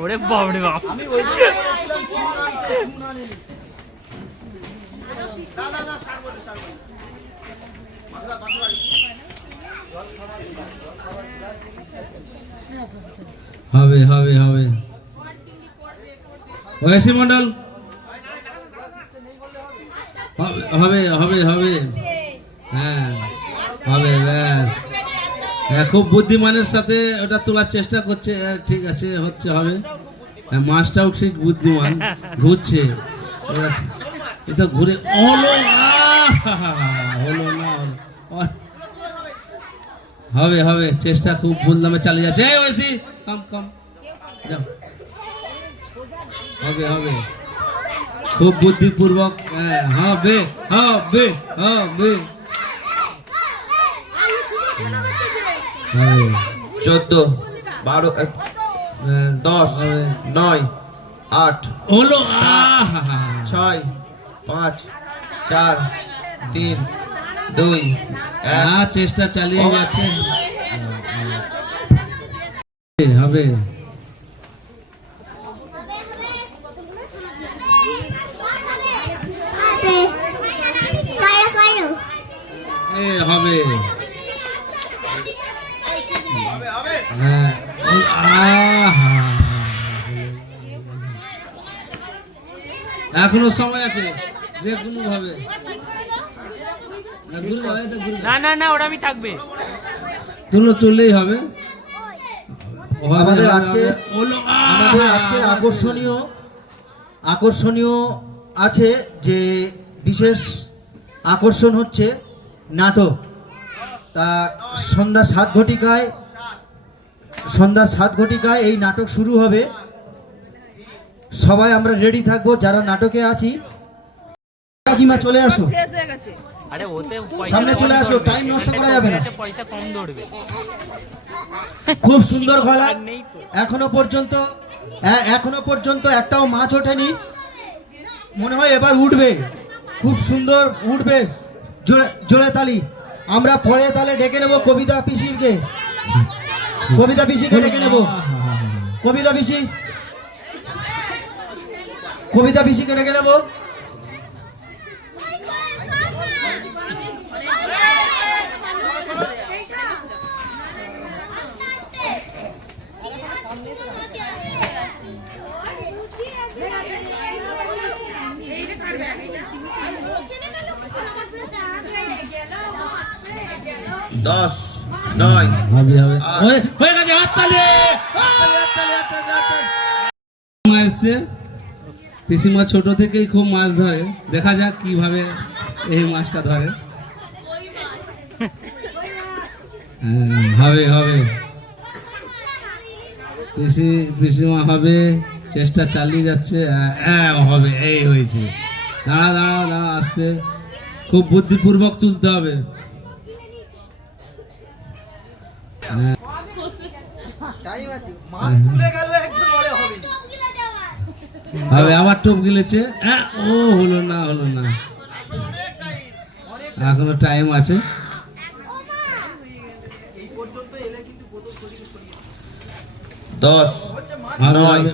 ওরে বাপ রে বাপ হবে হবে হবে ওয়াসি মন্ডল হবে হবে হবে হ্যাঁ হবে ব্যাস হ্যাঁ খুব বুদ্ধিমানের সাথে ওটা তোলার চেষ্টা করছে ঠিক আছে হচ্ছে হবে হ্যাঁ মাছটাও ঠিক বুদ্ধিমান ঘুরছে এটা ঘুরে হলো হলো না হবে হবে চেষ্টা খুব ভুল নামে চালিয়ে যাচ্ছে এই ওয়াসি কম কম যাও হবে হবে খুব বুদ্ধিপূর্বক হবে হবে হবে 14 12 10 9 8 হলো 6 5 4 3 2 1 চেষ্টা চালিয়ে যাচ্ছে হবে হবে হ্যাঁ এখনো সময় আছে যে কোনো ভাবে না না না ওরা আমি থাকবে তুললেই হবে আমাদের আজকে আকর্ষণীয় আছে যে বিশেষ আকর্ষণ হচ্ছে নাটক তা সন্ধ্যা 7 ঘটিকায় এই নাটক শুরু হবে সবাই আমরা রেডি থাকবো যারা নাটকে আছি কাকিমা চলে আসো আরে ওতে সামনে চলে আসো টাইম নষ্ট করা যাবে না পয়সা কম দৌড়বে খুব সুন্দর গলা এখনো পর্যন্ত একটাও মাছ ওঠেনি মনে হয় এবার উঠবে খুব সুন্দর উঠবে জোরে তালি আমরা পরে তালে ডেকে নেব কবিতা পিসিকে ডেকে নেব কবিতা পিসিকে ডেকে নেব दस नौ পিসিমা ছোট থেকেই খুব মাছ ধরে দেখা যাক কিভাবে এই মাছটা ধরে হবে হবে পিসিমা হবে চেষ্টা চালিয়ে যাচ্ছে হবে এই হয়েছে দাঁড়া আস্তে খুব বুদ্ধিপূর্বক তুলতে হবে হবে আবার টোপ গিলেছে ও হলো না এখনো টাইম আছে 10 9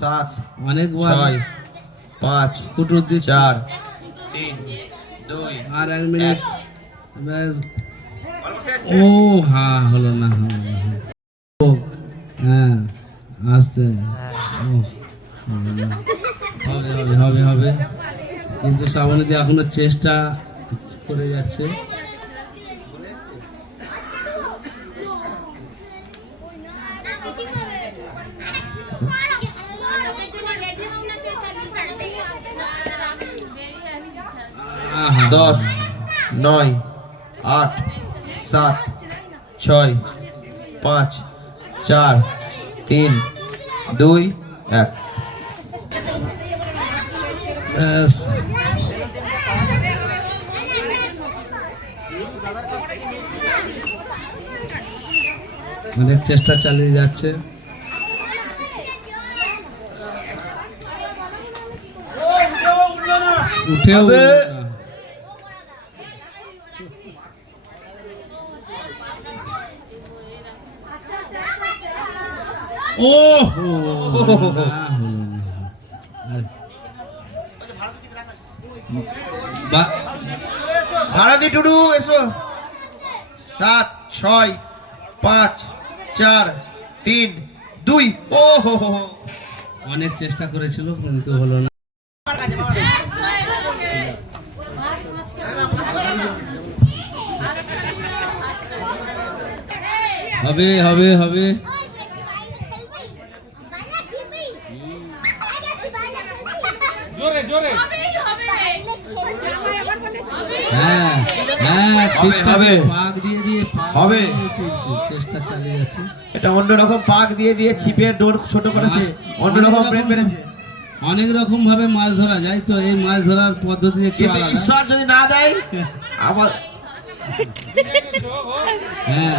7 অনেকবার 5 কুটুর দিচ্ছে 4 3 2 আর 1 মিনিট ব্যাস ও হলো না হ্যাঁ আস্তে হবে কিন্তু সামনে দিয়ে এখনো চেষ্টা করে যাচ্ছে दस नौ 8 7 6 5 4 3 2 1 ব্যাস অনেক চেষ্টা চালিয়ে যাচ্ছে উঠেও ও হলো না। আরে, ভারতী টুডু এসো। 7 6 5 4 3 2। ও হো হো হো। অনেক চেষ্টা করেছিল কিন্তু হলো না। হবে হবে হবে। হ্যাঁ হ্যাঁ ঠিক হবে। পাক দিয়ে দিয়ে হবে। চেষ্টা চালিয়ে যাচ্ছে। এটা অন্যরকম পাক দিয়ে দিয়ে ছিপের ডোর ছোট করেছে, অন্যরকম ব্রেন বেড়েছে। অনেক রকম ভাবে মাছ ধরা যায়, তো এই মাছ ধরার পদ্ধতি একটু কিন্তু আলাদা। ঈশ্বর যদি না দেয় আমার হ্যাঁ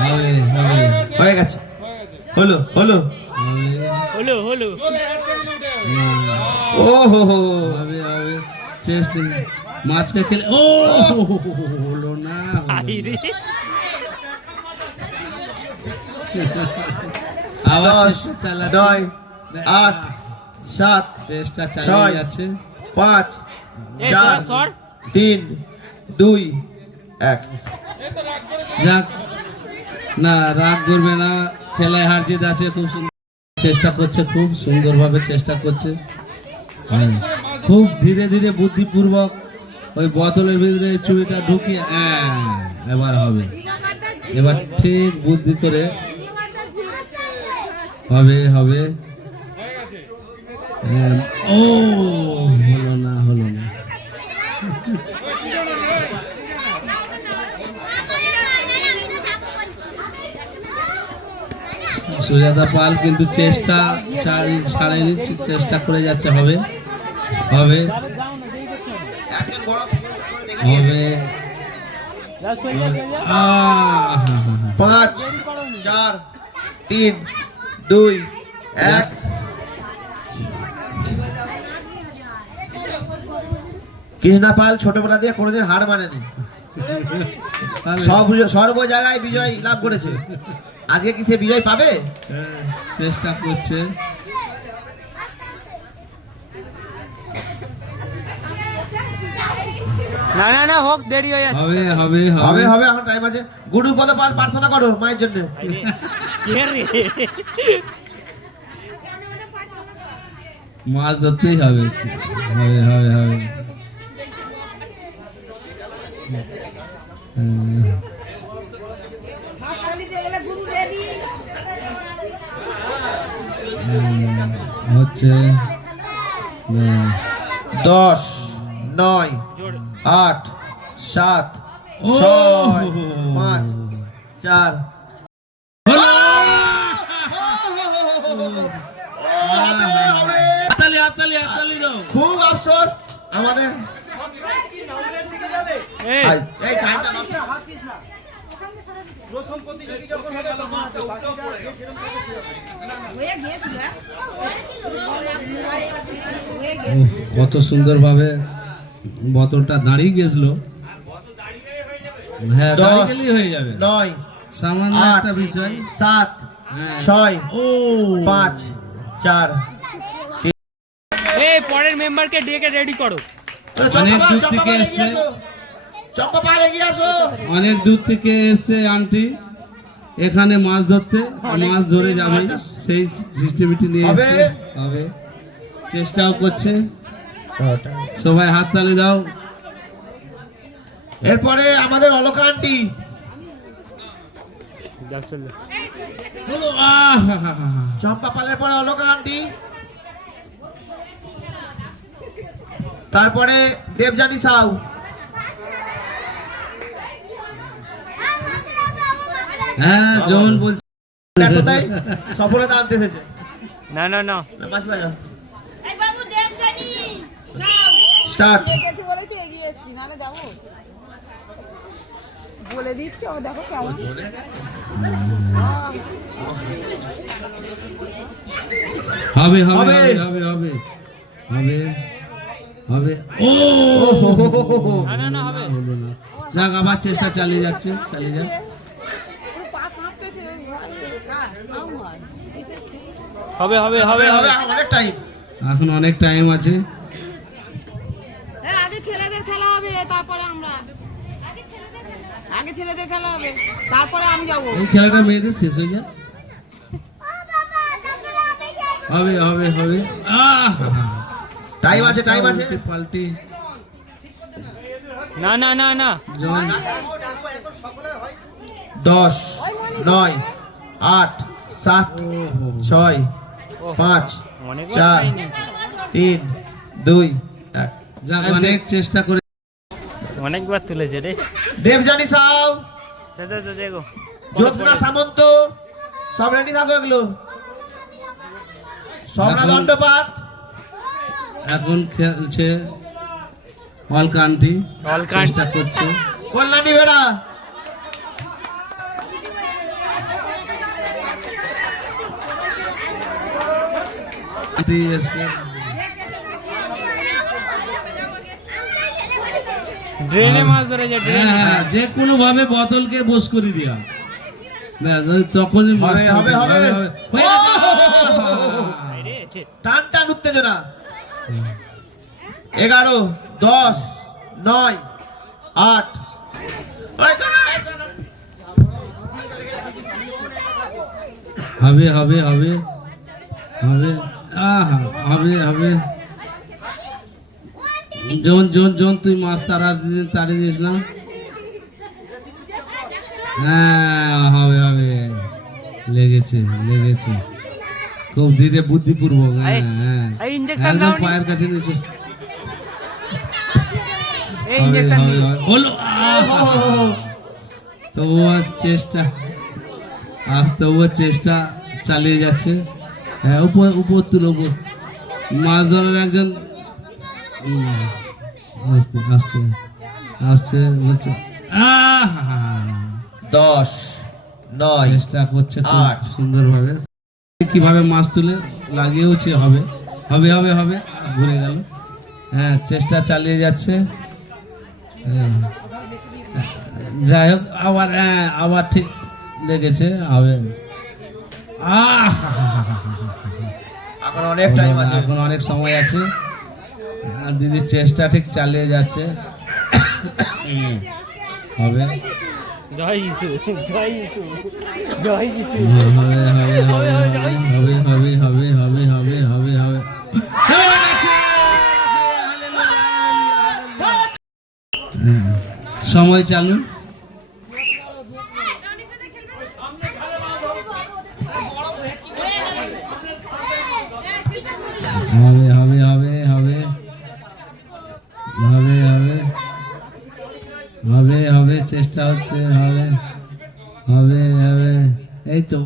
হবে হবে হয়ে গেছে। হলো হলো হলো হলো ও হো হো। হবে হবে চেষ্টা মাছকে খেলে ও হলো না আইরে আবার 10 চেষ্টা চালাচ্ছে 9 8 7 চেষ্টা চালিয়ে ছয়। যাচ্ছে। 5 এ তোরা 4 সর 3 2 1। যাক না রাগ করবে না, খেলায় হার জিত আছে, খুব সুন্দর চেষ্টা করছে, খুব সুন্দরভাবে চেষ্টা করছে। হ্যাঁ, খুব ধীরে ধীরে বুদ্ধিপূর্বক ওই বোতলের ভিতরে চুড়িটা ঢুকিয়ে এবার হবে, এবার ঠিক বুদ্ধি করে হবে হবে। ও হলো না হলো না। সুজাতা পাল কিন্তু চেষ্টা ছাড়েনি, চেষ্টা করে যাচ্ছে। হবে হবে হবে। 5 4 3 2 1। কৃষ্ণা পাল ছোটবেলা দিয়ে কোনোদিন হার মানেনি, সর্ব জায়গায় বিজয় লাভ করেছে। আজকে কি সে বিজয় পাবে? চেষ্টা করছে। না না না হোক, দেরি হয়ে যাচ্ছে। হবে হবে হবে হবে, এখন টাইম আছে। গুরুর পদে পাল প্রার্থনা করো মায়ের জন্য। কে রে? মাছ ধরতেই হবে। হবে হবে হবে। হচ্ছে 10 9 8 7 6 5 4। হাতালি হাতালি হাতালি দাও। খুব আফসোস আমাদের। এই, এই টাইমটা নষ্ট। কত সুন্দরভাবে বোতলটা দাঁড়িয়ে গেছিল। হ্যাঁ দাঁড়িয়ে গেলেই হয়ে যাবে, 9 সামান্য 8 একটা বিষয়। 7 হ্যাঁ। 6 ও 5 4। এই পরের মেম্বারকে ডেকে রেডি করো। অনেক দূর থেকে এসছে, চম্পা পাল এগিয়ে আসো। অনেক দূর থেকে এসছে আন্টি এখানে মাছ ধরতে, মাছ ধরে যাবে সেই সিস্টেমটি নিয়ে হবে। এসছে। হবে, চেষ্টাও করছে। সবাই হাত তালি দাও। এরপরে আমাদের অলকা আন্টি। হলো, আহা! চম্পা পালের পরে অলকা আন্টি, তারপরে দেবজানি সাউ। হ্যাঁ জন বলছে কোথায় সফলতা আনতে এসেছে। না না না মাসি বাজাও। এই বাবু দেবজানি স্টার্ট। গেছি বলেই তো এগিয়ে এসছি, নাহলে যাবো। বলে দিচ্ছে ও, দেখো কেমন। হবে হবে হবে। হবে হবে হবে হবে। ও না না না হবে। হলো না। যাক আবার চেষ্টা চালিয়ে যাচ্ছে, চালিয়ে যাক। ও পা কাঁপতেছে, ও ভয়। আমার। এসে হবে হবে হবে হবে হবে অনেক টাইম। এখন অনেক টাইম আছে। আগে ছেলেদের খেলা হবে তারপরে আমরা আগে ছেলেদের খেলা হবে তারপরে আমি যাবো। এই খেলাটা মেয়েদের শেষ হয়ে যায়। হবে হবে হবে। টাইম আছে টাইম আছে। পাল্টি না না না না জন 10 9 8 7 6 5 অনেক 4 3 2 1। যাক অনেক চেষ্টা করে অনেকবার তুলেছে রে। দেবজানি সাউ, দেখো জ্যোৎস্না সামন্ত, সব রেডি থাকো এগুলো। সম্রাট দণ্ডপাত, এখন খেলছে অলকান্তি, অলকান্তি। চেষ্টা করছে কল্যাণী বেড়া, এসে ড্রেনে মাছ ধরেছে ড্রেনে। হ্যাঁ, যে কোনো ভাবে বোতলকে বস করে দিয়া ব্যাস, ওই তখনই হবে, হবে, হবে। হয়ে গেছে। টান টান উত্তেজনা। 11 10 9 8 হবে হবে হবে হবে হবে হবে। জন জন জন তুই মাছ তাড়িয়ে দিস না। হ্যাঁ হবে হবে, লেগেছে লেগেছে, খুব ধীরে বুদ্ধিপূর্বক। হ্যাঁ হ্যাঁ, এই injection একদম দাওনি? পায়ের কাছে নিচে এই ইনজেকশন হবে, দিল। হবে, হলো। তবুও চেষ্টা, তবুও চেষ্টা চালিয়ে যাচ্ছে। হ্যাঁ, উপর উপর তুলো, উপর মাছ ধরার একজন। আস্তে আস্তে আস্তে বলছে। 10 9 চেষ্টা করছে খুব 8 সুন্দরভাবে, কিভাবে মাছ তুলে লাগিয়েওছে। হবে হবে হবে হবে, ঘুরে গেল। হ্যাঁ, চেষ্টা চালিয়ে যাচ্ছে। হ্যাঁ, যাই হোক, আবার হ্যাঁ, আবার ঠিক লেগেছে। হবে। এখন অনেক টাইম আছে। এখন অনেক সময় আছে। দিদির চেষ্টা ঠিক চালিয়ে যাচ্ছে। হবে জয় যিশু, জয় যিশু, জয় যিশু। হবে হবে হবে হবে হবে হবে হবে হবে হবে হবে। সময় চালু। হবে হবে হবে হবে হবে হবে হবে হবে, চেষ্টা হচ্ছে। হবে হবে হবে, এই তো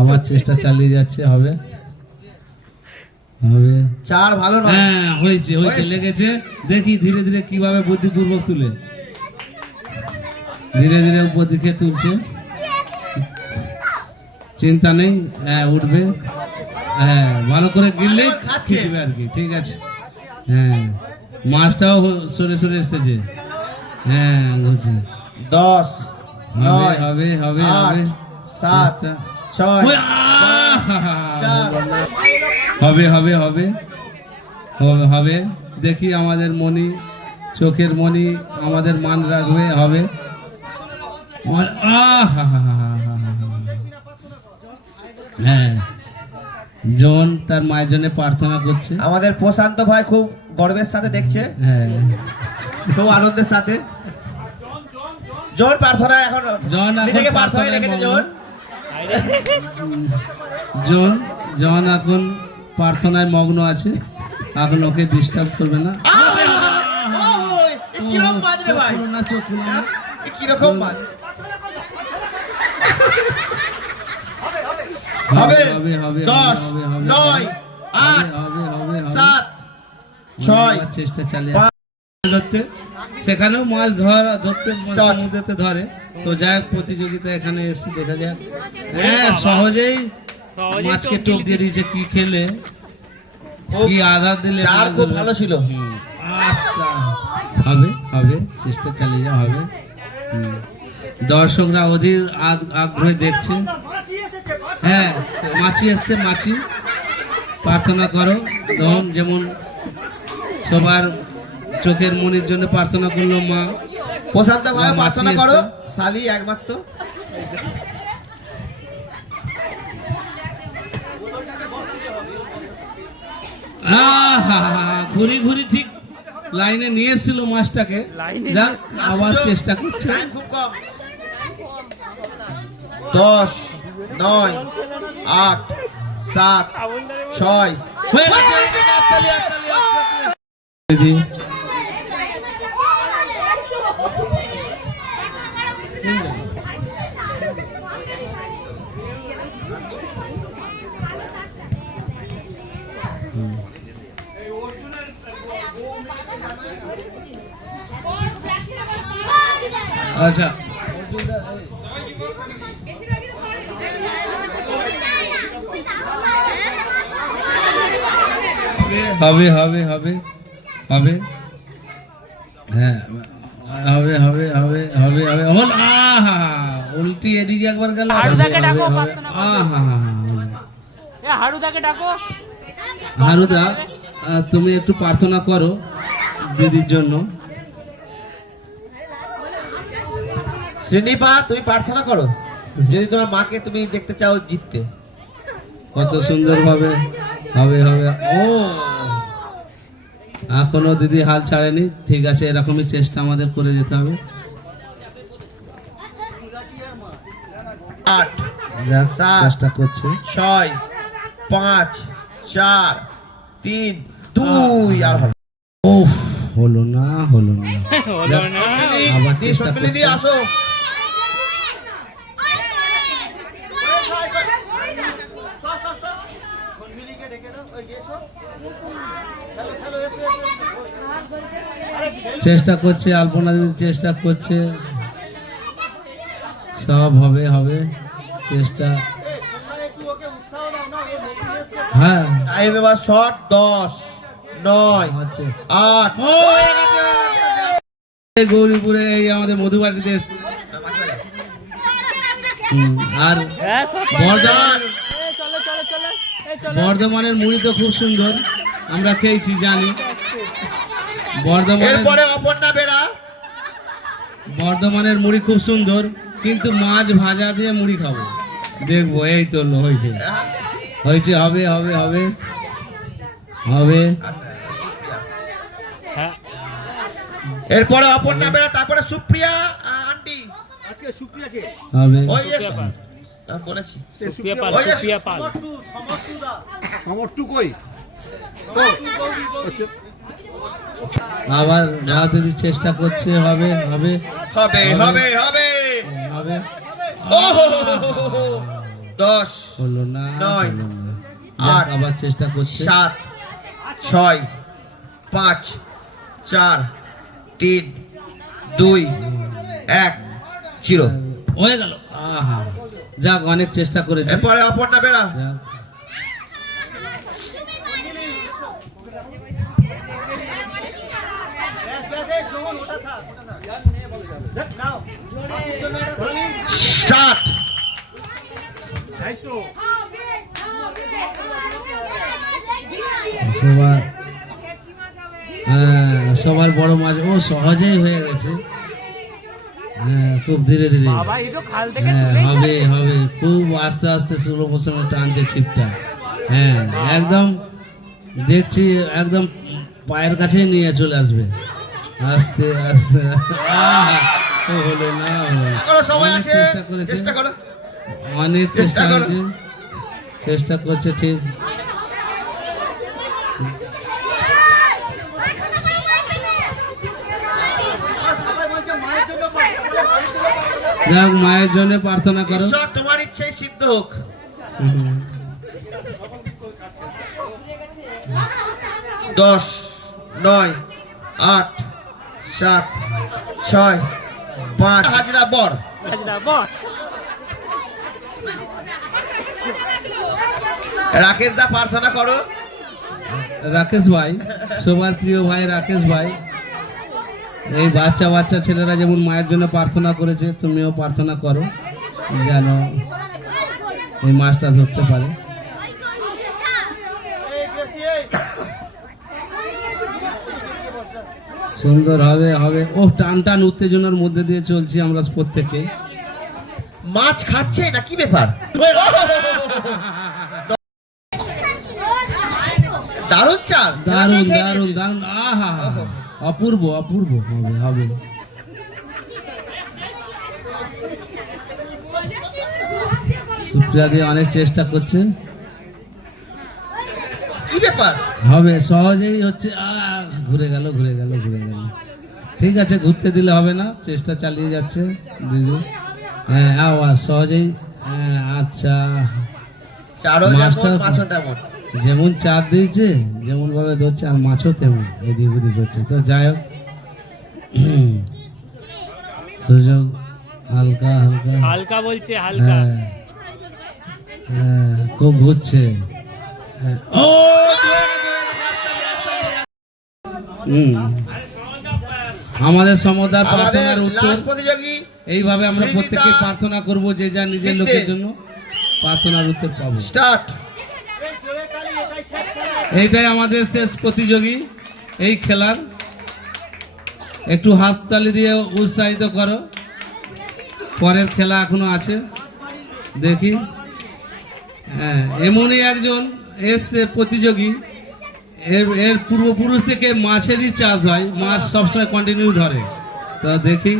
আবার চেষ্টা চালিয়ে যাচ্ছে। হবে হবে। 4 ভালো নয়। হ্যাঁ, হয়েছে হয়েছে, লেগেছে। দেখি ধীরে ধীরে কিভাবে বুদ্ধিপূর্বক তুলে, ধীরে ধীরে উপর দিকে তুলছে। চিন্তা নেই, হ্যাঁ উঠবে। হ্যাঁ, ভালো করে গিললে খাচ্ছে। খিচবে আর কি, ঠিক আছে। হ্যাঁ, মাছটাও সরে সরে এসেছে। হ্যাঁ, বুঝছি। 10 হবে 9 হবে হবে 8 হবে। 7 চেষ্টা। 6 ওই, 4 হবে হবে হবে হবে হবে। দেখি আমাদের মণি, চোখের মণি আমাদের মান রাখবে। হবে। হ্যাঁ, জন তার মায়ের জন্য প্রার্থনা করছে। আমাদের প্রশান্ত ভাই খুব গর্বের সাথে দেখছে, হ্যাঁ, খুব আনন্দের সাথে। জোর প্রার্থনা এখন, জন এখন নিজেকে প্রার্থনায় রেখেছে জোর। জন জন এখন প্রার্থনায় মগ্ন আছে, এখন ওকে ডিস্টার্ব করবে না। ওই, এ কিরকম মাছ রে ভাই, চোখ খুলো না, চোখ খুলো না। এ কিরকম মাছ। হবে হবে হবে 10 হবে হবে 9 8 হবে হবে 7 6 6 চেষ্টা চালিয়ে ধরতে। সেখানেও মাছ ধরতে সমুদ্রেতে ধরে। তো যাই হোক, প্রতিযোগিতা এখানে এসে দেখা যাক। হ্যাঁ, সহজেই সহজেই মাছকে টোপ টোপ দিয়ে দিয়েছে। কি খেলে, কি আধার দিলে চার মাছ খুব ধরবে। ভালো ছিল। আচ্ছা, হবে হবে, চেষ্টা চালিয়ে যাওয়া হবে। দর্শকরা অধীর আগ্রহে দেখছে। হ্যাঁ মাছি এসছে, মাছি প্রার্থনা করো। তখন যেমন সবার চোখের মনির জন্য প্রার্থনা করলো মা। প্রশান্ত ভাই মাছি প্রার্থনা এসছে। করো, শালি একমাত্র। আহা, ঘুরি ঘুরি ঠিক লাইনে নিয়ে এসেছিল মাছটাকে, যাক আবার চেষ্টা করছে। টাইম খুব কম। 10, 9, 8, 7, 6। হয়ে গেছে, হাততালি, হাততালি, হাততালি। দিদি আচ্ছা হবে হবে হবে হবে হ্যাঁ হবে হবে হবে হবে হবে বল। আহা উল্টি এদিকে একবার গেল। হারুদাকে ডাকো, প্রার্থনা করবে। আহা এ হারুদাকে ডাকো। হারুদা তুমি একটু প্রার্থনা করো দিদির জন্য। শ্রীনিপা তুমি প্রার্থনা করো, যদি তোমার মাকে তুমি দেখতে চাও জিততে। কত সুন্দর ভাবে হবে হবে। ও এখনো দিদি হাল ছাড়েনি, ঠিক আছে, এরকমই চেষ্টা আমাদের করে যেতে হবে। 8, যাক, সাত। চেষ্টা করছে। 6, 5, 4, 3, 2 আর হবে। ওহ হলো না হলো না। যাক, আবার দি চেষ্টা সম্মিলি দি করছে। আসো। চেষ্টা করছে, আলপনা দিদি চেষ্টা করছে, সব হবে হবে চেষ্টা। হ্যাঁ টাইম এবার শর্ট। 10, 9, আচ্ছা 8। ও হয়ে গেছে। এই গৌরীপুরে এই আমাদের মধুবাড়িতে এসছে। আর হ্যাঁ সব বর্ধমান চলো চলো চলো এই চলো। বর্ধমানের মুড়ি তো খুব সুন্দর, আমরা খেয়েছি জানি। বর্ধমানের এরপরে অপর্ণা বেরা। বর্ধমানের মুড়ি খুব সুন্দর, কিন্তু মাছ ভাজা দিয়ে মুড়ি খাবো, দেখবো। এই তো হয়েছে হয়েছে, হবে হবে হবে হবে। হ্যাঁ এরপরে অপর্ণা বেরা, তারপরে সুপ্রিয়া আন্টি। হবে ওই যে সুপ্রিয়া পাল। বলেছি। সুপ্রিয়া পাল, ওই যে সুপ্রিয়া পাল। আবার রাতের চেষ্টা করছে, হবে হবে হবে হবে হবে হবে। ও 10, হলো না নয়, হলো না। যাক, 8, আবার চেষ্টা করছে। 7, 6, 5, 4, 3, 2, 1, 0। হয়ে গেল। আহা যাক, অনেক চেষ্টা করেছে। এরপরে অপর্ণা বেরা। যাক, স্টার্ট। সবার সবার বড় মাছ। ও সহজেই হয়ে গেছে। হ্যাঁ খুব ধীরে ধীরে। বাবা এই তো খাল থেকে হ্যাঁ তুলেই হবে ছাড়ে। হবে, খুব আস্তে আস্তে স্লো মোশনে টানছে ছিপটা। হ্যাঁ একদম দেখছি, একদম পায়ের কাছেই নিয়ে চলে আসবে আস্তে আস্তে। আহা, তো হলো না হলো না। এখনো সময় অনেক আছে, চেষ্টা করেছে, চেষ্টা করো। অনেক চেষ্টা চেষ্টা করো। করেছে, চেষ্টা করছে ঠিক। যাক, মায়ের জন্য প্রার্থনা করো। ঈশ্বর তোমার ইচ্ছাই সিদ্ধ হোক। হুম। 10, 9, 8, 7, 6, 5। হাজরা বর। হাজরা বস। রাকেশ দা প্রার্থনা করো। রাকেশ ভাই, সবার প্রিয় ভাই রাকেশ ভাই, এই বাচ্চা বাচ্চা ছেলেরা যেমন মায়ের জন্য প্রার্থনা করেছে, তুমিও প্রার্থনা করো যেন এই মাছটা ধরতে পারে। সুন্দর হবে হবে। ও টান টান উত্তেজনার মধ্যে দিয়ে চলছি আমরা প্রত্যেকে। মাছ খাচ্ছে না কি ব্যাপার? দারুণ চাল, দারুণ দারুণ দারুণ, আহা অপূর্ব অপূর্ব। হবে হবে। সুপ্রিয়া দিয়ে অনেক চেষ্টা করছে। কি ব্যাপার? হবে, সহজেই হচ্ছে। ঘুরে গেল ঘুরে গেল ঘুরে গেল। ঠিক আছে, ঘুরতে দিলে হবে না, চেষ্টা চালিয়ে যাচ্ছে দিদি। হ্যাঁ আওয়াজ সহজেই। হ্যাঁ আচ্ছা, মাছটা যেমন চার দিয়েছে, যেমন ভাবে ধরছে, আর মাছও তেমন এদিক ওদিক হচ্ছে। তো যাই হোক, সুযোগ হালকা হালকা হালকা বলছে, হালকা। হ্যাঁ হ্যাঁ, খুব ঘুরছে। হ্যাঁ। ও আমাদের সমদার প্রার্থনার উত্তর। এইভাবে আমরা প্রত্যেকে প্রার্থনা করব, যে যা নিজের লোকের জন্য প্রার্থনার উত্তর পাবো। স্টার্ট। এইটাই আমাদের শেষ প্রতিযোগী এই খেলার। একটু হাততালি দিয়ে উৎসাহিত করো, পরের খেলা এখনো আছে। দেখি, হ্যাঁ এমনই একজন এসছে প্রতিযোগী, এর পূর্বপুরুষ থেকে মাছেরই চাষ হয়, মাছ সবসময় কন্টিনিউ ধরে। তো দেখি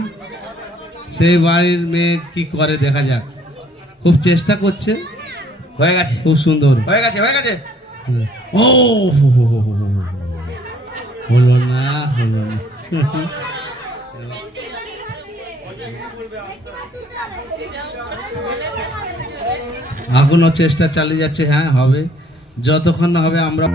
সেই বাড়ির মেয়ে কি করে, দেখা যাক। খুব চেষ্টা করছে। হয়ে গেছে, খুব সুন্দর হয়ে গেছে, হয়ে গেছে। ও হলো না, হলো না। এখনো চেষ্টা চালিয়ে যাচ্ছে। হ্যাঁ হবে, যতক্ষণ না হবে আমরা